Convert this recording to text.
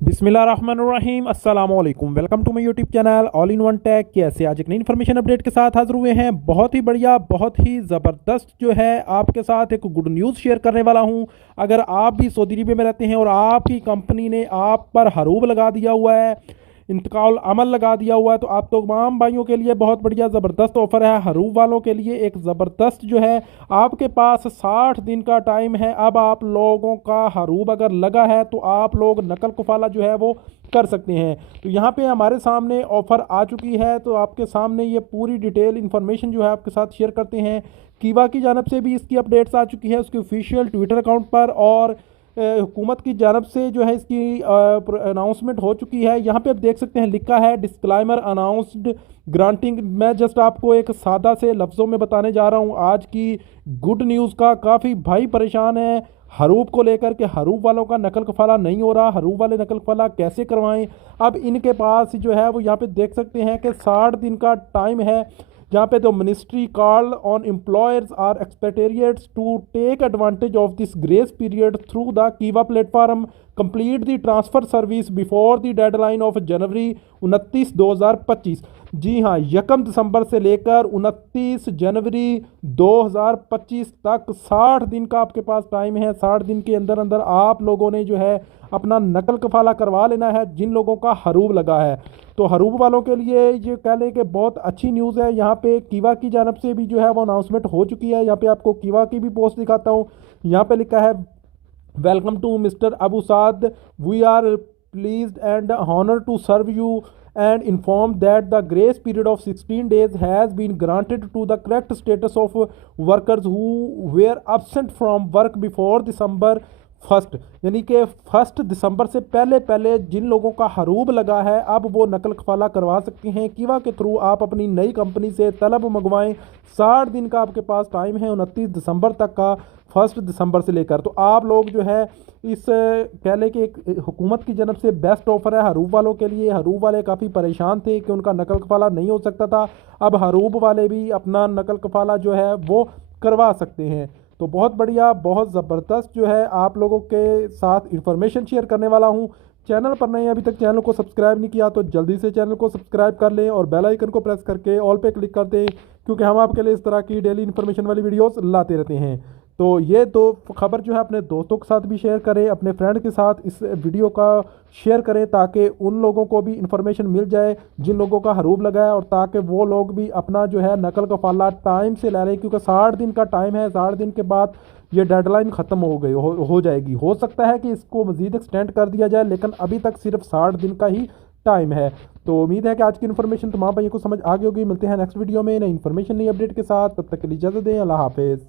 बिस्मिल्लाहिर्रहमानिर्रहीम अस्सलाम वालेकुम। Welcome to my YouTube channel all in one tech. कैसे आज एक नई इन्फॉर्मेशन अपडेट के साथ हाजिर हुए हैं। बहुत ही बढ़िया, बहुत ही ज़बरदस्त जो है आपके साथ एक गुड न्यूज़ शेयर करने वाला हूं। अगर आप भी सऊदी अरब में रहते हैं और आपकी कंपनी ने आप पर हरूब लगा दिया हुआ है, इंतकाल अमल लगा दिया हुआ है, तो आप तमाम भाइयों के लिए बहुत बढ़िया ज़बरदस्त ऑफ़र है। हरूब वालों के लिए एक ज़बरदस्त जो है, आपके पास 60 दिन का टाइम है। अब आप लोगों का हरूब अगर लगा है तो आप लोग नकल कुफाला जो है वो कर सकते हैं। तो यहाँ पे हमारे सामने ऑफ़र आ चुकी है, तो आपके सामने ये पूरी डिटेल इन्फॉर्मेशन जो है आपके साथ शेयर करते हैं। कीवा की जानब से भी इसकी अपडेट्स आ चुकी है उसके ऑफिशियल ट्विटर अकाउंट पर, और हुकूमत की जानब से जो है इसकी अनाउंसमेंट हो चुकी है। यहाँ पे आप देख सकते हैं लिखा है डिस्क्लाइमर अनाउंस्ड ग्रांटिंग। मैं जस्ट आपको एक सादा से लफ्ज़ों में बताने जा रहा हूँ आज की गुड न्यूज़ का। काफ़ी भाई परेशान है हरूब को लेकर के, हरूब वालों का नकल कफाला नहीं हो रहा, हरूब वाले नकल कफाला कैसे करवाएं। अब इनके पास जो है वो यहाँ पे देख सकते हैं कि 60 दिन का टाइम है, जहाँ पे the ministry call on employers are expected to take advantage of this grace period through the Qiwa platform, complete the transfer service before the deadline of January 29/2025। जी हाँ, 1 दिसंबर से लेकर 29 जनवरी 2025 तक 60 दिन का आपके पास टाइम है। 60 दिन के अंदर अंदर आप लोगों ने जो है अपना नकल कफाला करवा लेना है जिन लोगों का हरूब लगा है। तो हरूब वालों के लिए ये कह लें कि बहुत अच्छी न्यूज़ है। यहाँ पे कीवा की जानब से भी जो है वो अनाउंसमेंट हो चुकी है। यहाँ पे आपको कीवा की भी पोस्ट दिखाता हूँ। यहाँ पे लिखा है welcome to mister Abu Saad, we are pleased and honored to serve you and inform that the grace period of 16 days has been granted to the correct status of workers who were absent from work before December 1st। यानी कि 1 दिसंबर से पहले पहले जिन लोगों का हरूब लगा है अब वो नकल खफाला करवा सकते हैं। कीवा के थ्रू आप अपनी नई कंपनी से तलब मंगवाएं। 60 दिन का आपके पास टाइम है, 29 दिसंबर तक का, 1 दिसंबर से लेकर। तो आप लोग जो है इस कह लें कि एक हुकूमत की जानब से बेस्ट ऑफ़र है हरूब वालों के लिए। हरूब वाले काफ़ी परेशान थे कि उनका नकल कफाला नहीं हो सकता था, अब हरूब वाले भी अपना नकल कफाला जो है वो करवा सकते हैं। तो बहुत बढ़िया, बहुत ज़बरदस्त जो है आप लोगों के साथ इंफॉर्मेशन शेयर करने वाला हूँ। चैनल पर नहीं अभी तक चैनल को सब्सक्राइब नहीं किया तो जल्दी से चैनल को सब्सक्राइब कर लें और बेल आइकन को प्रेस करके ऑल पे क्लिक कर दें, क्योंकि हम आपके लिए इस तरह की डेली इन्फॉर्मेशन वाली वीडियोस लाते रहते हैं। तो ये दो खबर जो है अपने दोस्तों के साथ भी शेयर करें, अपने फ्रेंड के साथ इस वीडियो का शेयर करें ताकि उन लोगों को भी इन्फॉर्मेशन मिल जाए जिन लोगों का हरूब लगा है, और ताकि वो लोग भी अपना जो है नकल कफाला टाइम से ले लें, क्योंकि 60 दिन का टाइम है। 60 दिन के बाद ये डेडलाइन ख़त्म हो जाएगी। हो सकता है कि इसको मज़ीद एक्सटेंड कर दिया जाए, लेकिन अभी तक सिर्फ 60 दिन का ही टाइम है। तो उम्मीद है कि आज की इन्फॉर्मेशन तमाम भाइयों को समझ आ गई होगी। मिलते हैं नेक्स्ट वीडियो में नई इन्फॉर्मेशन नई अपडेट के साथ, तब तक के लिए इजाज़त दें। अल्लाह हाफिज़।